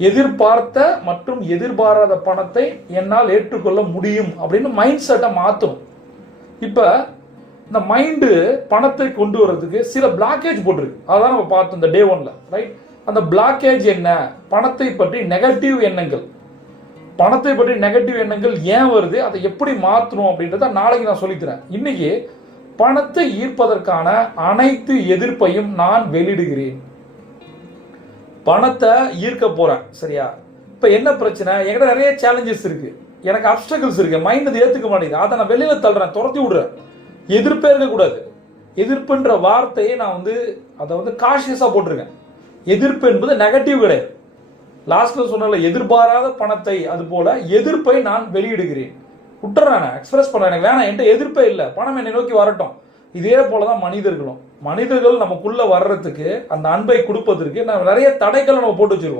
எதிர்பார்த்த மற்றும் எதிர்பாராத பணத்தை என்னால் ஏற்றுக்கொள்ள முடியும் அப்படின்னு மைண்ட் செட்டை மாற்றணும். இப்போ இந்த மைண்டு பணத்தை கொண்டு வர்றதுக்கு சில பிளாக்கேஜ் போட்டிருக்கு. அதான் நம்ம பார்த்தோம் இந்த டே 1ல, ரைட்? அந்த பிளாக்கேஜ் என்ன? பணத்தை பற்றி நெகட்டிவ் எண்ணங்கள். பணத்தை பற்றி நெகட்டிவ் எண்ணங்கள் ஏன் வருது, அதை எப்படி மாற்றணும் அப்படின்றத நாளைக்கு நான் சொல்லித்தரேன். இன்னைக்கு பணத்தை ஈர்ப்பதற்கான அனைத்து எதிர்ப்பையும் நான் வெளியிடுகிறேன். பணத்தை ஈர்க்க போறேன், சரியா? இப்ப என்ன பிரச்சனை? என்கிட்ட நிறைய சேலஞ்சஸ் இருக்கு, எனக்கு அப்டக்கிள்ஸ் இருக்கு, மைண்ட் அதை ஏத்துக்க மாட்டேங்குது. அதை நான் வெளியில தள்ளுறேன், துரத்தி விடுறேன். எதிர்ப்பே இருக்கக்கூடாது. எதிர்ப்புன்ற வார்த்தையை நான் அதை காஷியஸா போட்டிருக்கேன். எதிர்ப்பு என்பது நெகட்டிவ் கிடையாது. லாஸ்ட்ல சொன்ன எதிர்பாராத பணத்தை, அது போல எதிர்ப்பை நான் வெளியிடுகிறேன். விட்டுறேன், எக்ஸ்பிரஸ் பண்றேன். எனக்கு வேணாம், என்கிட்ட எதிர்ப்பே இல்லை, பணம் என்னை நோக்கி வரட்டும். இதே போலதான் மனிதர்களும். மனிதர்கள் நமக்குள்ள வர்றதுக்கு, அந்த அன்பை கொடுப்பதற்கு நிறைய தடைகளை நம்ம போட்டு வச்சிருக்கோம்.